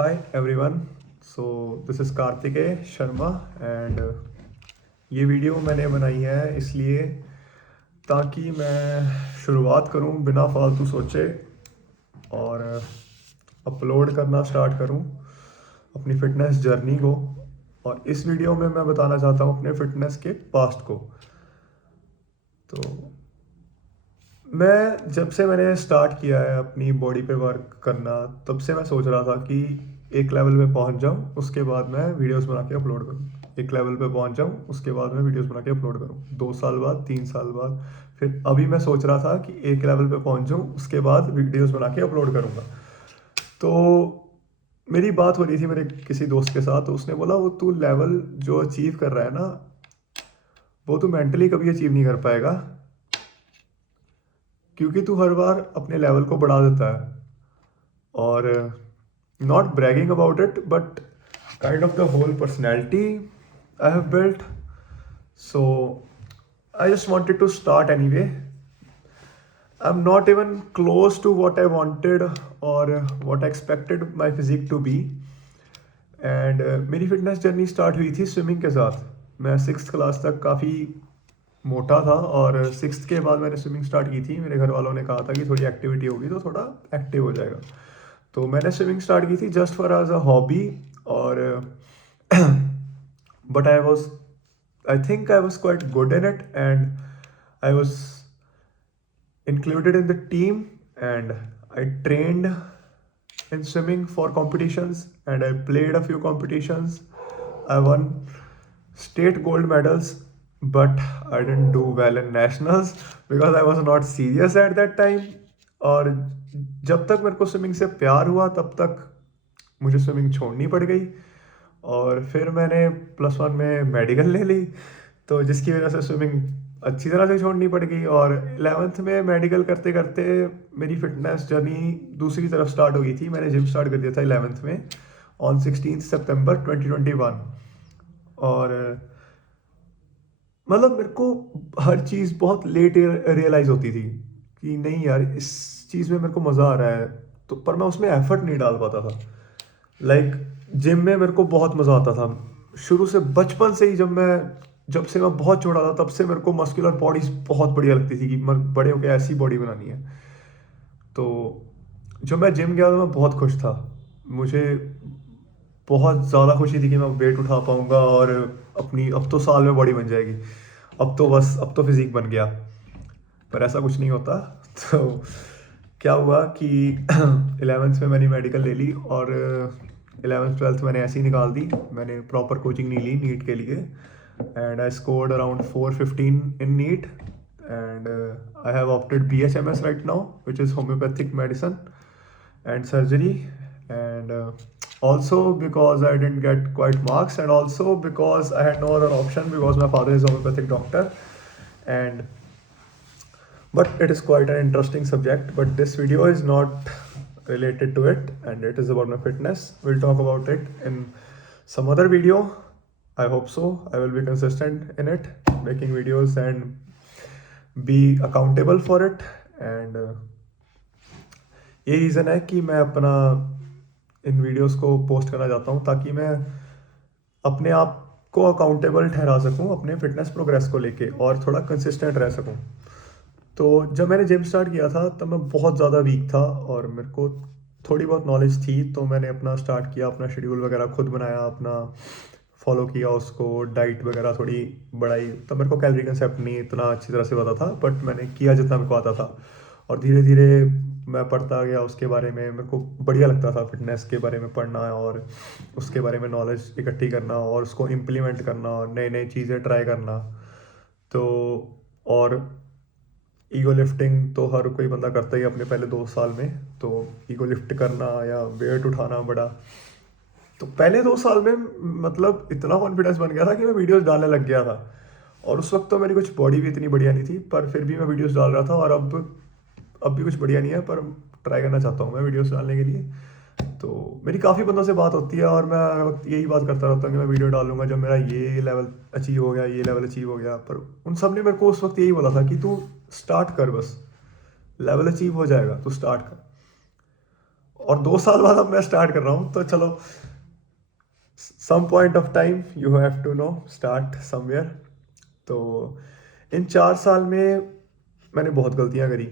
Hi everyone. So this is Kartikeya Sharma and ये video मैंने बनाई है इसलिए ताकि मैं शुरुआत करूं बिना फालतू सोचे और अपलोड करना स्टार्ट करूं अपनी फ़िटनेस जर्नी को। और इस वीडियो में मैं बताना चाहता हूं अपने फ़िटनेस के पास्ट को। तो मैं जब से मैंने स्टार्ट किया है अपनी बॉडी पे वर्क करना, तब से मैं सोच रहा था कि एक लेवल पे पहुंच जाऊं, उसके बाद मैं वीडियोस बना के अपलोड करूं। एक लेवल पे पहुंच जाऊं, उसके बाद मैं वीडियोस बना के अपलोड करूं। 2 साल बाद, 3 साल बाद, फिर अभी मैं सोच रहा था कि एक लेवल पे पहुंच जाऊं, उसके बाद वीडियोस बना के अपलोड करूंगा। तो मेरी बात हो रही थी मेरे किसी दोस्त के साथ, तो उसने बोला वो तू लेवल जो अचीव कर रहा है ना, वो तू मेंटली कभी अचीव नहीं कर पाएगा, क्योंकि तू हर बार अपने लेवल को बढ़ा देता है। और not bragging about it, but kind of the whole personality I have built. So I just wanted to start anyway. I'm not even close to what I wanted or what I expected my physique to be. And मेरी fitness journey start हुई थी swimming के साथ। मैं six class तक काफ़ी मोटा था और सिक्स के बाद मैंने स्विमिंग स्टार्ट की थी। मेरे घर वालों ने कहा था कि थोड़ी एक्टिविटी होगी तो थोड़ा एक्टिव हो जाएगा। तो मैंने स्विमिंग स्टार्ट की थी just for as a hobby. और but I think I was quite good in it and I was included in the team, and I trained in swimming for competitions and I played a few competitions. I won state gold medals, but I didn't do well in nationals because I was not serious at that time. और जब तक मेरे को swimming से प्यार हुआ तब तक मुझे स्विमिंग छोड़नी पड़ गई। और फिर मैंने +1 में मेडिकल ले ली, तो जिसकी वजह से स्विमिंग अच्छी तरह से छोड़नी पड़ गई। और 11th में मेडिकल करते करते मेरी फिटनेस जर्नी दूसरी तरफ स्टार्ट हो गई थी। मैंने जिम स्टार्ट कर दिया था 11th में ऑन 16 सितंबर 2021। और मतलब मेरे को हर चीज़ बहुत लेट रियलाइज़ होती थी कि नहीं यार, इस चीज़ में मेरे को मज़ा आ रहा है, तो पर मैं उसमें एफर्ट नहीं डाल पाता था। लाइक जिम में मेरे को बहुत मज़ा आता था शुरू से, बचपन से ही। जब से मैं बहुत छोटा था तब से मेरे को मस्कुलर बॉडीज बहुत बढ़िया लगती थी कि बड़े होकर ऐसी बॉडी बनानी है। तो जब मैं जिम गया तो मैं बहुत खुश था। मुझे बहुत ज़्यादा खुशी थी कि मैं वेट उठा पाऊंगा और अपनी अब तो साल में बॉडी बन जाएगी। अब तो फिजिक बन गया, पर ऐसा कुछ नहीं होता। तो क्या हुआ कि 11th में मैंने मेडिकल ले ली और 11th 12th मैंने ऐसे ही निकाल दी। मैंने प्रॉपर कोचिंग नहीं ली नीट के लिए and I scored around 415 in NEET and I have opted BHMS right now, which is homeopathic medicine and surgery. And also because I didn't get quite marks, and also because I had no other option because my father is a homeopathic doctor. And but it is quite an interesting subject, but this video is not related to it and it is about my fitness. We'll talk about it in some other video. I hope so. I will be consistent in it, making videos and be accountable for it. And ये reason है कि मैं अपना इन videos को post करना चाहता हूँ ताकि मैं अपने आप को अकाउंटेबल ठहरा सकूँ अपने फिटनेस प्रोग्रेस को लेके और थोड़ा कंसिस्टेंट रह सकूँ। तो जब मैंने जिम स्टार्ट किया था तब मैं बहुत ज़्यादा वीक था और मेरे को थोड़ी बहुत नॉलेज थी, तो मैंने अपना स्टार्ट किया, अपना शेड्यूल वगैरह खुद बनाया, अपना फॉलो किया उसको, डाइट वगैरह थोड़ी बढ़ाई। तब मेरे को कैलोरी कंसेप्ट नहीं इतना अच्छी तरह से पता था, बट मैंने किया जितना मेरे को आता था। और धीरे धीरे मैं पढ़ता गया उसके बारे में। मेरे को बढ़िया लगता था फिटनेस के बारे में पढ़ना और उसके बारे में नॉलेज इकट्ठी करना और उसको इम्प्लीमेंट करना और नई नई चीज़ें ट्राई करना। तो और ईगो लिफ्टिंग तो हर कोई बंदा करता ही अपने पहले 2 साल में। तो ईगो लिफ्ट करना या वेट उठाना बड़ा, तो पहले 2 साल में मतलब इतना कॉन्फिडेंस बन गया था कि मैं वीडियोस डालने लग गया था। और उस वक्त तो मेरी कुछ बॉडी भी इतनी बढ़िया नहीं थी, पर फिर भी मैं वीडियोस डाल रहा था। और अब भी कुछ बढ़िया नहीं है, पर ट्राई करना चाहता हूँ मैं वीडियोस डालने के लिए। तो मेरी काफ़ी बंदों से बात होती है और मैं हर वक्त यही बात करता रहता हूँ कि मैं वीडियो डालूंगा जब मेरा ये लेवल अचीव हो गया, ये लेवल अचीव हो गया। पर उन सब ने मेरे को उस वक्त यही बोला था कि तू स्टार्ट कर, बस लेवल अचीव हो जाएगा, तू स्टार्ट कर। और 2 साल बाद अब मैं स्टार्ट कर रहा हूँ, तो चलो some point of time you have to know start somewhere. तो इन 4 साल में मैंने बहुत गलतियाँ करी।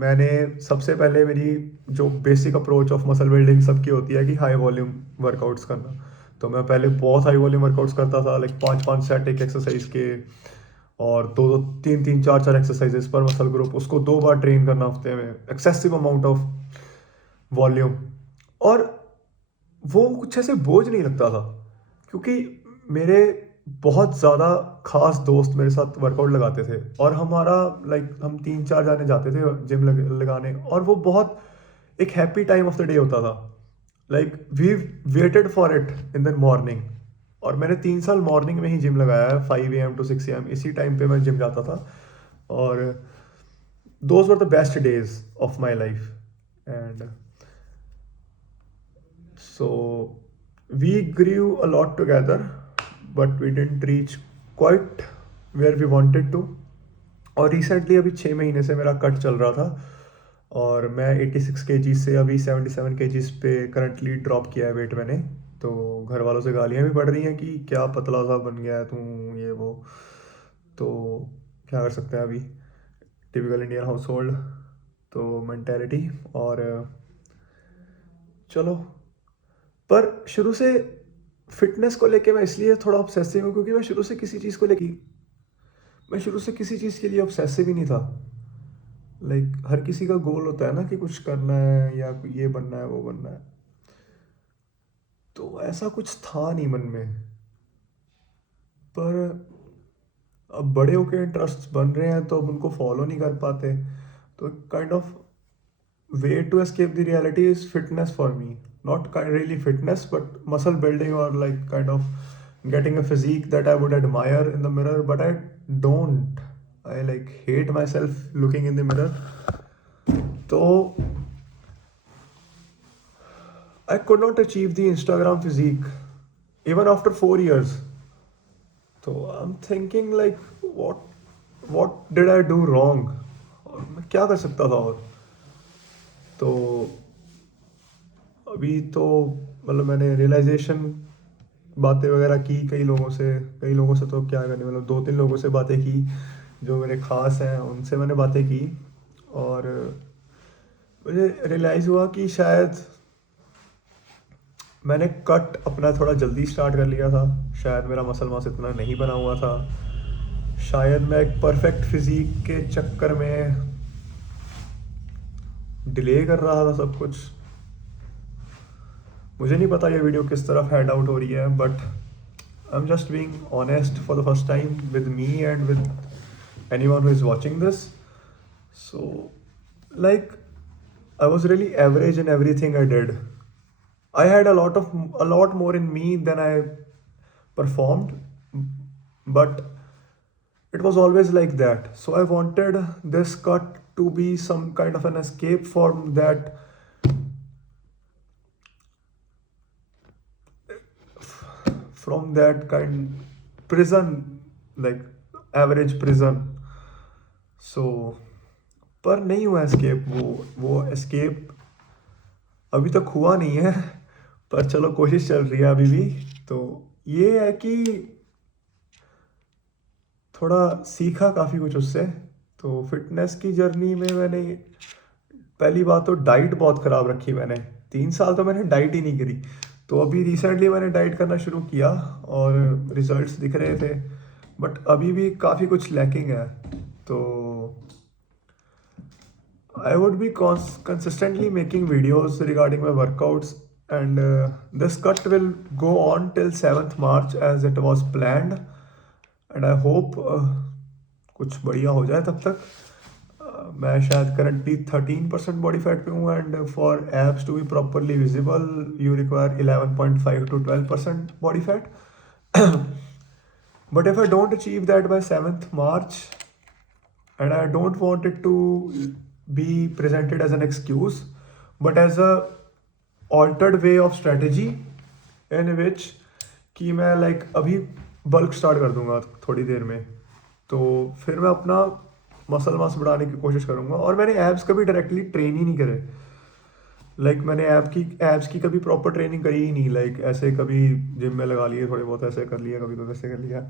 मैंने सबसे पहले मेरी जो basic approach of muscle building सबकी होती है कि हाई वॉल्यूम वर्कआउट्स करना। तो मैं पहले बहुत हाई वॉल्यूम वर्कआउट्स करता था, लाइक 5-5 सेट एक एक्सरसाइज के, और 2-2 3-3 4-4 एक्सरसाइजेस पर मसल ग्रुप, उसको 2 बार ट्रेन करना हफ्ते में, एक्सेसिव अमाउंट ऑफ वॉल्यूम। और वो कुछ ऐसे बोझ नहीं लगता था, क्योंकि मेरे बहुत ज़्यादा खास दोस्त मेरे साथ वर्कआउट लगाते थे, और हमारा लाइक हम 3-4 जाने जाते थे जिम लगाने, और वो बहुत एक happy time of the day होता था। Like we waited for it in the morning. और मैंने 3 साल मॉर्निंग में ही जिम लगाया है, 5 AM to 6 AM, इसी टाइम पे मैं जिम जाता था। और those were the best days of my life. And so we grew a lot together, but we didn't reach quite where we wanted to. और रिसेंटली अभी 6 महीने से मेरा कट चल रहा था, और मैं 86 kg से अभी 77 kg पे करंटली ड्रॉप किया है वेट मैंने। तो घर वालों से गालियाँ भी पड़ रही हैं कि क्या पतला सा बन गया है तू, ये वो। तो क्या कर सकते हैं अभी, टिपिकल इंडियन हाउस होल्ड तो मेंटेलिटी। और चलो, पर शुरू से फिटनेस को लेके मैं इसलिए थोड़ा ऑब्सेसिव हूँ, क्योंकि मैं शुरू से किसी चीज़ के लिए ऑब्सेसिव ही नहीं था। लाइक हर किसी का गोल होता है ना कि कुछ करना है, या ये बनना है, वो बनना है। तो ऐसा कुछ था नहीं मन में। पर अब बड़े होके इंटरेस्ट बन रहे हैं, तो अब उनको फॉलो नहीं कर पाते। तो kind of way to escape the reality is fitness for me. Not really fitness, but muscle building, or like kind of getting a physique that I would admire in the mirror, but I don't. I like hate myself looking in the mirror. So I could not achieve the Instagram physique even after 4 years. So I'm thinking like, what did I do wrong? और मैं क्या कर सकता था? और तो अभी तो मतलब मैंने रियलाइजेशन बातें वगैरह की कई लोगों से तो क्या करने, मतलब 2-3 लोगों से बातें की जो मेरे खास हैं, उनसे मैंने बातें की। और मुझे रियलाइज़ हुआ कि शायद मैंने कट अपना थोड़ा जल्दी स्टार्ट कर लिया था। शायद मेरा मसल मास इतना नहीं बना हुआ था। शायद मैं एक परफेक्ट फिजिक के चक्कर में डिले कर रहा था सब कुछ। मुझे नहीं पता ये वीडियो किस तरफ हेड आउट हो रही है, but I am just being honest for the first time with me and with anyone who is watching this. So, like, I was really average in everything I did. I had a lot more in me than I performed, but it was always like that. So I wanted this cut to be some kind of an escape from that kind prison, like average prison. So पर नहीं हुआ escape. वो escape अभी तक हुआ नहीं है, पर चलो कोशिश चल रही है अभी भी। तो ये है कि थोड़ा सीखा काफ़ी कुछ उससे। तो फिटनेस की जर्नी में मैंने पहली बात तो डाइट बहुत ख़राब रखी मैंने। 3 साल तो मैंने डाइट ही नहीं करी। तो अभी रिसेंटली मैंने डाइट करना शुरू किया, और रिजल्ट्स दिख रहे थे, बट अभी भी काफ़ी कुछ लैकिंग है। तो I would be consistently making videos regarding my workouts, and this cut will go on till 7th March as it was planned. And I hope कुछ बढ़िया हो जाए तब तक। मैं शायद करंटली 13% बॉडी फैट पे हूँ, and for abs to be properly visible you require 11.5 to 12% body fat. But if I don't achieve that by 7th March, and I don't want it to be presented as an excuse, but as a altered way of strategy in which कि मैं like अभी bulk start कर दूंगा थोड़ी देर में, तो फिर मैं अपना मसल मास बढ़ाने की कोशिश करूंगा। और मैंने एब्स कभी डायरेक्टली ट्रेन ही नहीं करे। लाइक मैंने एब्स की कभी प्रॉपर ट्रेनिंग करी ही नहीं, लाइक ऐसे कभी जिम में लगा लिए थोड़े बहुत, ऐसे कर लिया कभी, तो वैसे कर लिया।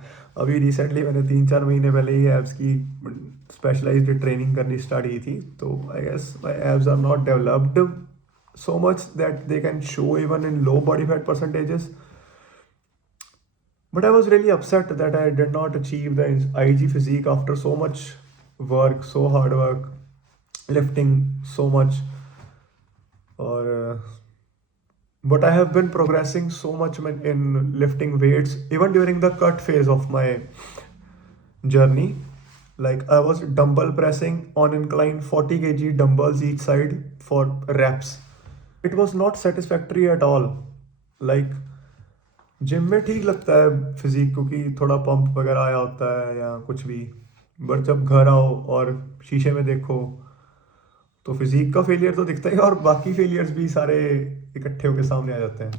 अभी रिसेंटली मैंने 3-4 महीने पहले ही एब्स की स्पेशलाइज्ड ट्रेनिंग करनी स्टार्ट की थी, तो I guess my abs are not developed so much that they can show even in low body fat percentages. But I was really upset that I did not achieve the IG physique after so much work, so hard work, lifting so much. Or, but I have been progressing so much in lifting weights, even during the cut phase of my journey. Like I was dumbbell pressing on incline 40 kg dumbbells each side for reps. It was not satisfactory at all. Like gym में ठीक लगता है physique, क्योंकि थोड़ा pump वगैरह आया होता है या कुछ भी, बट जब घर आओ और शीशे में देखो तो फिजिक का फेलियर तो दिखता ही है, और बाकी फेलियर्स भी सारे इकट्ठे होके सामने आ जाते हैं।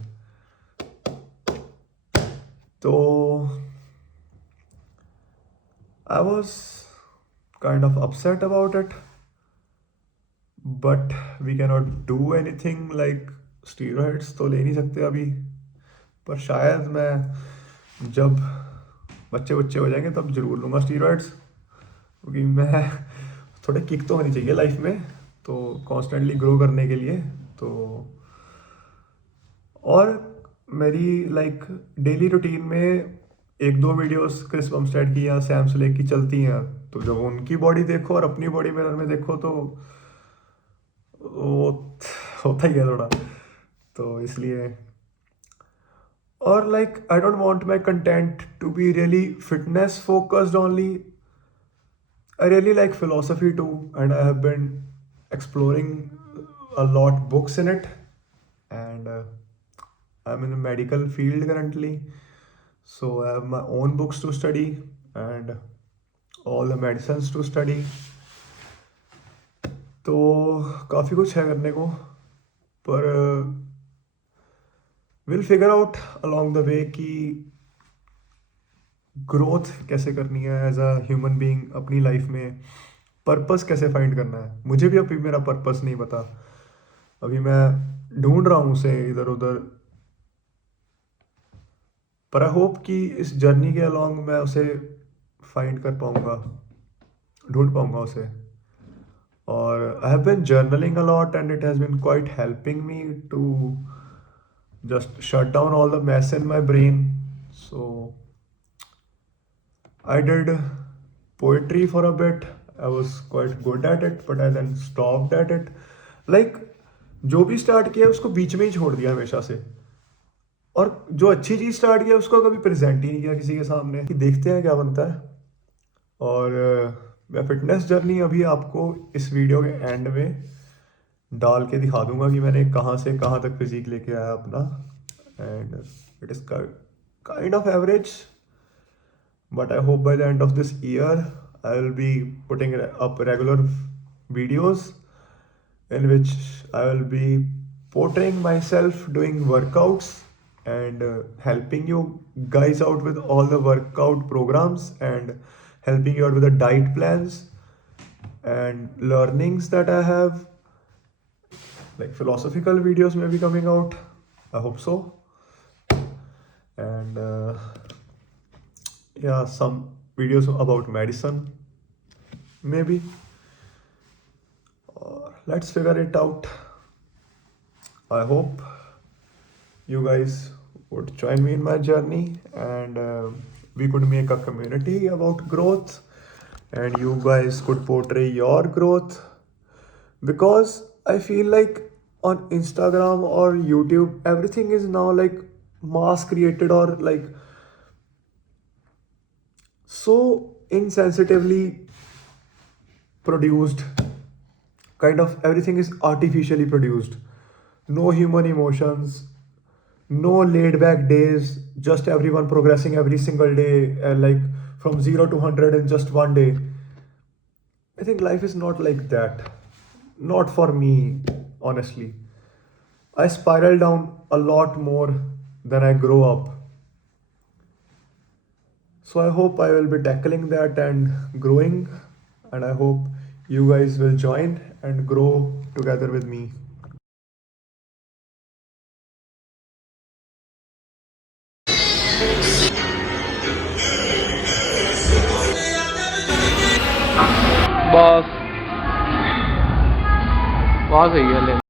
तो I was kind of upset about it, but we can not do anything. Like steroids तो ले नहीं सकते अभी, पर शायद मैं जब बच्चे बच्चे हो जाएंगे तब जरूर लूँगा स्टीरॉइड्स, क्योंकि मैं थोड़े किक तो होनी चाहिए लाइफ में, तो कॉन्स्टेंटली ग्रो करने के लिए। तो और मेरी लाइक डेली रूटीन में 1-2 वीडियोस क्रिस बमस्टेड की या सैम सुलेक की चलती हैं, तो जब उनकी बॉडी देखो और अपनी बॉडी मिरर में देखो तो वो होता ही है थोड़ा, तो इसलिए। और like I don't want my content to be really fitness focused only. I really like philosophy too, and I have been exploring a lot books in it. And I'm in the medical field currently, so I have my own books to study and all the medicines to study. तो काफ़ी कुछ है करने को, पर will figure out along the way कि growth कैसे करनी है एज अ ह्यूमन बीइंग अपनी लाइफ में, पर्पस कैसे फाइंड करना है। मुझे भी अभी मेरा पर्पस नहीं पता, अभी मैं ढूंढ रहा हूँ उसे इधर उधर, पर आई होप कि इस जर्नी के अलोंग मैं उसे फाइंड कर पाऊँगा, ढूंढ पाऊँगा उसे। और I have been journaling a lot and it has been quite helping me to just shut down all the mess in my brain. So I did poetry for a bit. I was quite good at it, but I then stopped at it. Like जो भी start किया उसको बीच में ही छोड़ दिया हमेशा से, और जो अच्छी चीज़ स्टार्ट किया उसको कभी प्रेजेंट ही नहीं किया किसी के सामने कि देखते हैं क्या बनता है। और मैं फिटनेस जर्नी अभी आपको इस वीडियो के एंड में डाल के दिखा दूंगा कि मैंने कहाँ से कहाँ तक फिजिक लेके आया अपना, and it is kind of average, but I hope by the end of this year I will be putting up regular videos in which I will be portraying myself doing workouts and helping you guys out with all the workout programs and helping you out with the diet plans and learnings that I have. Like philosophical videos may be coming out, I hope so. And yeah, some videos about medicine maybe. Let's figure it out. I hope you guys would join me in my journey, and we could make a community about growth, and you guys could portray your growth, because I feel like on Instagram or YouTube everything is now like mass created, or like so insensitively produced, kind of everything is artificially produced, no human emotions, no laid back days, just everyone progressing every single day, like from 0 to 100 in just one day. I think life is not like that, not for me, honestly. I spiral down a lot more than I grow up. So I hope I will be tackling that and growing, and I hope you guys will join and grow together with me. बस वहाँ सही है ले